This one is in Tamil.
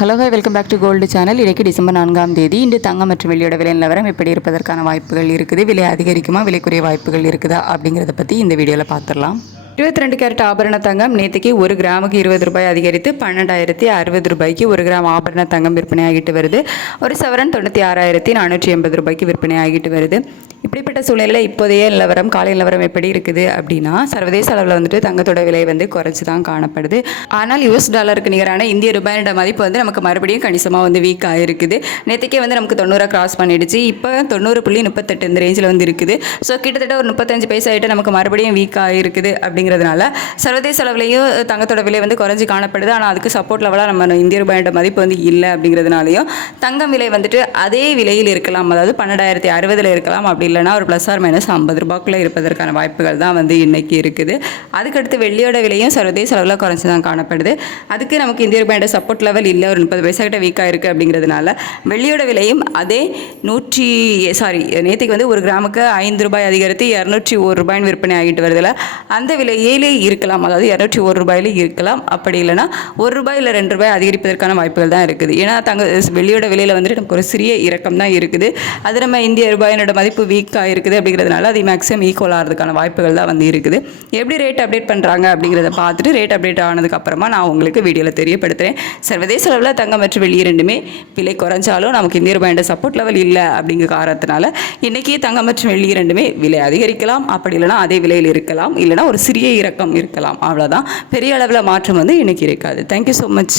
Hello hi welcome back to gold channel. இன்றைக்கு டிசம்பர் 4ஆம் தேதி. இன்று தங்கம் மற்றும் வெள்ளியோட விலை நிலவரம் எப்படி இருப்பதற்கான வாய்ப்புகள் இருக்குது, விலை அதிகரிக்குமா, விலைக்குரிய வாய்ப்புகள் இருக்குதா அப்படிங்கிறத பற்றி இந்த வீடியோவில் பார்த்துடலாம். 22 கேரட் ஆபரண தங்கம் நேற்றுக்கு 1 கிராமுக்கு 20 ரூபாய் அதிகரித்து 12,060 ரூபாய்க்கு 1 கிராம் ஆபரண தங்கம் விற்பனை ஆகிட்டு வருது. ஒரு சவரன் 96,480 ரூபாய்க்கு விற்பனை ஆகிட்டு வருது. இப்படிப்பட்ட சூழ்நிலையில் இப்போதைய நிலவரம், காலை நிலவரம் எப்படி இருக்குது அப்படின்னா, சர்வதேச அளவில் வந்துட்டு தங்கத்தோட விலை குறைச்சி தான் காணப்படுது. ஆனால் US டாலருக்கு நிகரான இந்திய ரூபாயோட மதிப்பு நமக்கு மறுபடியும் கணிசமாக வீக் ஆகிருக்குது. நேற்றுக்கே நமக்கு 90 கிராஸ் பண்ணிடுச்சு. இப்போ 90.38 இந்த ரேஞ்சில் இருக்குது. ஸோ கிட்டத்தட்ட ஒரு 35 பைசா ஆகிட்டு நமக்கு மறுபடியும் வீக் ஆகிருக்குது. அப்படிங்கிறதுனால சர்வதேச அளவுலையும் தங்கத்தோட விலை குறைஞ்சி காணப்படுது. ஆனால் அதுக்கு சப்போர்ட் லெவலாக நம்ம இந்திய ரூபாயோட மதிப்பு இல்லை. அப்படிங்கிறதுனாலையும் தங்கம் விலை அதே விலையில் இருக்கலாம், அதாவது 12,060 இருக்கலாம். அப்படி இல்லைனா ஒரு ப்ளஸ் ஆர் மைனஸ் 50 ரூபாய்க்குள்ளே இருப்பதற்கான வாய்ப்புகள் தான் இன்னைக்கு இருக்குது. அதுக்கடுத்து வெள்ளியோட விலையும் சர்வதேச அளவில் குறைஞ்சி தான் காணப்படுது. அதுக்கு நமக்கு இந்திய ரூபாயோட சப்போர்ட் லெவல் இல்லை, ஒரு 30 பைசா கிட்ட வீக்காக இருக்குது. அப்படிங்கிறதுனால வெள்ளியோட விலையும் அதே நேற்றுக்கு 1 கிராமுக்கு 5 ரூபாய் அதிகரித்து 201 ரூபாய்னு விற்பனை ஆகிட்டு வருதுல, அந்த விலையிலே இருக்கலாம், அதாவது 201 ரூபாயிலே இருக்கலாம். அப்படி இல்லைனா 1 ரூபாய் இல்லை 2 ரூபாய் அதிகரிப்பதற்கான வாய்ப்புகள் தான் இருக்குது. ஏன்னா வெள்ளியோட விலையில் நமக்கு ஒரு சிறிய இறக்கம் தான் இருக்குது. அது நம்ம இந்திய ரூபாயினோட மதிப்பு வீக்காக இருக்குது. அப்படிங்கிறதுனால அது மேக்ஸிமம் ஈக்குவல் ஆகிறதுக்கான வாய்ப்புகள் தான் இருக்குது. எப்படி ரேட் அப்டேட் பண்ணுறாங்க அப்படிங்கிறத பார்த்துட்டு ரேட் அப்டேட் ஆனதுக்கப்புறமா நான் உங்களுக்கு வீடியோவில் தெரியப்படுத்துகிறேன். சர்வதேச அளவில் தங்கம் மற்றும் வெள்ளி ரெண்டுமே விலை குறைஞ்சாலும் நமக்கு இந்திய ரூபாயோட சப்போர்ட் லெவல் இல்லை அப்படிங்கிற காரணத்தினால இன்றைக்கி தங்கம் மற்றும் வெள்ளி ரெண்டுமே விலை அதிகரிக்கலாம், அப்படி இல்லைனா அதே விலையில் இருக்கலாம், இல்லைனா ஒரு சிறிய இறக்கம் இருக்கலாம். அவ்வளோதான், பெரிய அளவில் மாற்றம் இன்றைக்கி இருக்காது. Thank you so much.